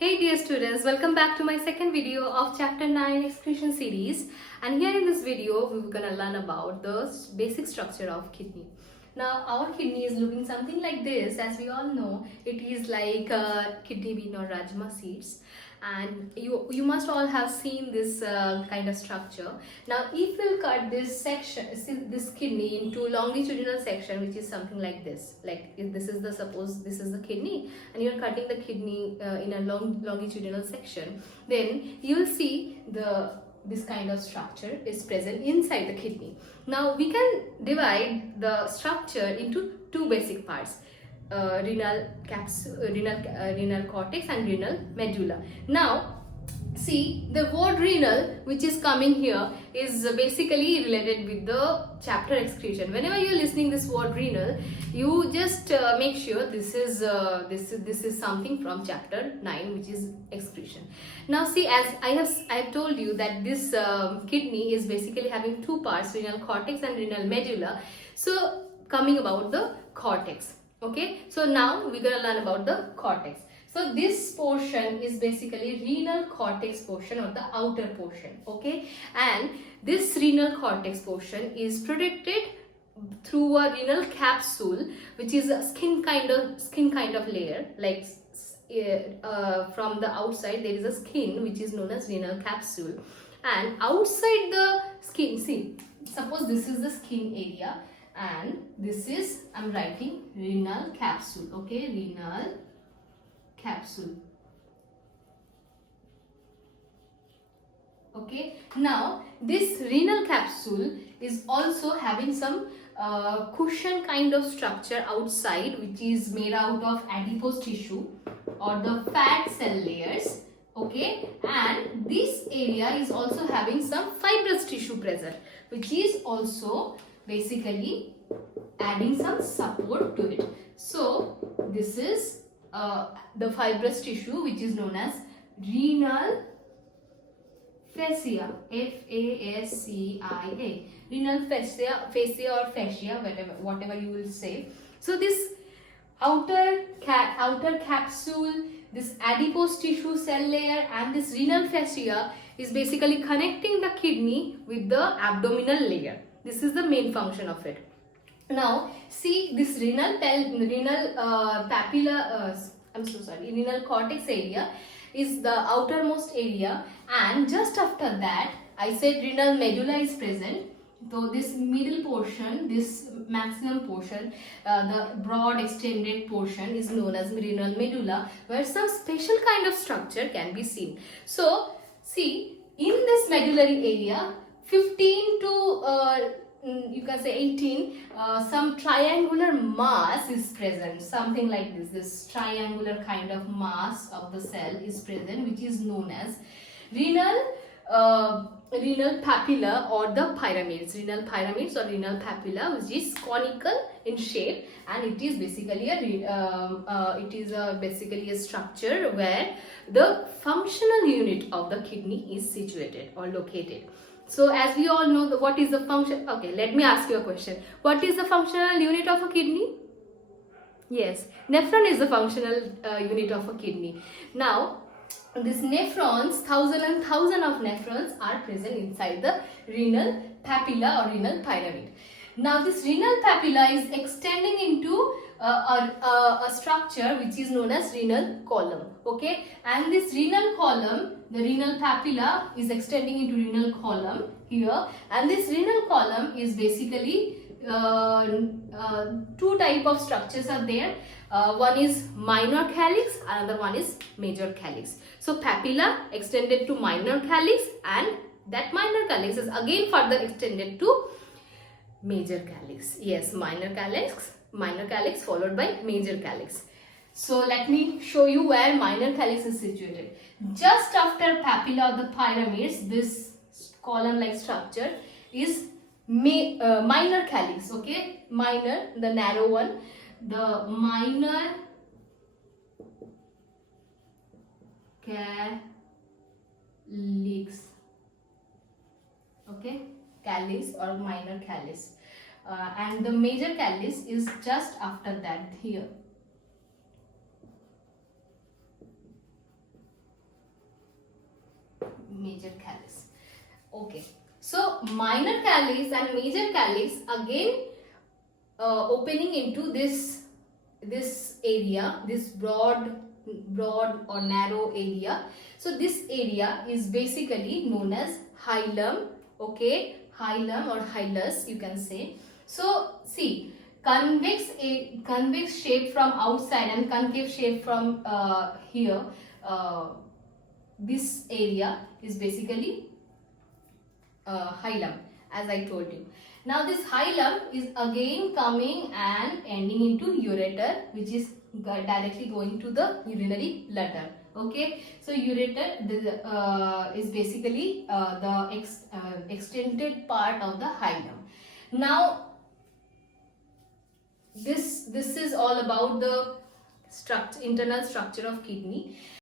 Hey dear students, welcome back to my second video of Chapter 9 Excretion series, and here in this video we're gonna learn about the basic structure of kidney. Now our kidney is looking something like this. As we all know, it is like kidney bean or rajma seeds, and you must all have seen this kind of structure. Now if we'll cut this section, this kidney into longitudinal section, which is something like this, like if this is the, suppose this is the kidney and you're cutting the kidney in a longitudinal section, then you will see this kind of structure is present inside the kidney. Now we can divide the structure into two basic parts: renal cortex and renal medulla. Now see, the word renal which is coming here is basically related with the chapter excretion. Whenever you are listening this word renal, you just make sure this is something from chapter 9, which is excretion. Now see, as I have told you that this kidney is basically having two parts, renal cortex and renal medulla. So coming about the cortex. Okay, so now we're gonna learn about the cortex. So this portion is basically renal cortex portion, or the outer portion. Okay, and this renal cortex portion is protected through a renal capsule, which is a skin kind of layer. Like from the outside there is a skin which is known as renal capsule, and outside the skin, see, suppose this is the skin area and this is, I'm writing renal capsule. Okay, renal capsule. Okay, now this renal capsule is also having some cushion kind of structure outside, which is made out of adipose tissue or the fat cell layers. Okay, and this area is also having some fibrous tissue present, which is also basically adding some support to it. So this is the fibrous tissue, which is known as renal fascia, F-A-S-C-I-A, renal fascia or fascia, whatever you will say. So this outer capsule, this adipose tissue cell layer, and this renal fascia is basically connecting the kidney with the abdominal layer. This is the main function of it. Now see, this renal cortex area is the outermost area, and just after that I said renal medulla is present. So this middle portion, this maximum portion, the broad extended portion is known as renal medulla, where some special kind of structure can be seen. So see, in this medullary area, 15 to you can say 18, some triangular mass is present, something like this triangular kind of mass of the cell is present, which is known as renal papilla or the pyramids, renal pyramids or renal papilla, which is conical in shape, and it is basically basically a structure where the functional unit of the kidney is situated or located. So as we all know, what is the function? Okay, let me ask you a question. What is the functional unit of a kidney? Yes, nephron is the functional unit of a kidney. Now, these nephrons, thousand of nephrons are present inside the renal papilla or renal pyramid. Now, this renal papilla is extending into a structure which is known as renal column. Okay, and this renal column, the renal papilla is extending into renal column here, and this renal column is basically two type of structures are there. One is minor calyx, another one is major calyx. So papilla extended to minor calyx, and that minor calyx is again further extended to major calyx. Yes, minor calyx followed by major calyx. So let me show you where minor calyx is situated. Just after papilla of the pyramids, this column like structure is minor calyx. Okay, minor, the narrow one, the minor calyx. Okay, calyx or minor calyx, and the major calyx is just after that here. major callus. Okay, so minor callus and major callus again opening into this area, this broad or narrow area. So this area is basically known as hilum. Okay, hilum or hilus you can say. So see, convex shape from outside and concave shape from here. This area is basically hilum, as I told you. Now this hilum is again coming and ending into ureter, which is directly going to the urinary bladder. Okay, so ureter is basically the extended part of the hilum. Now this is all about the internal structure of kidney.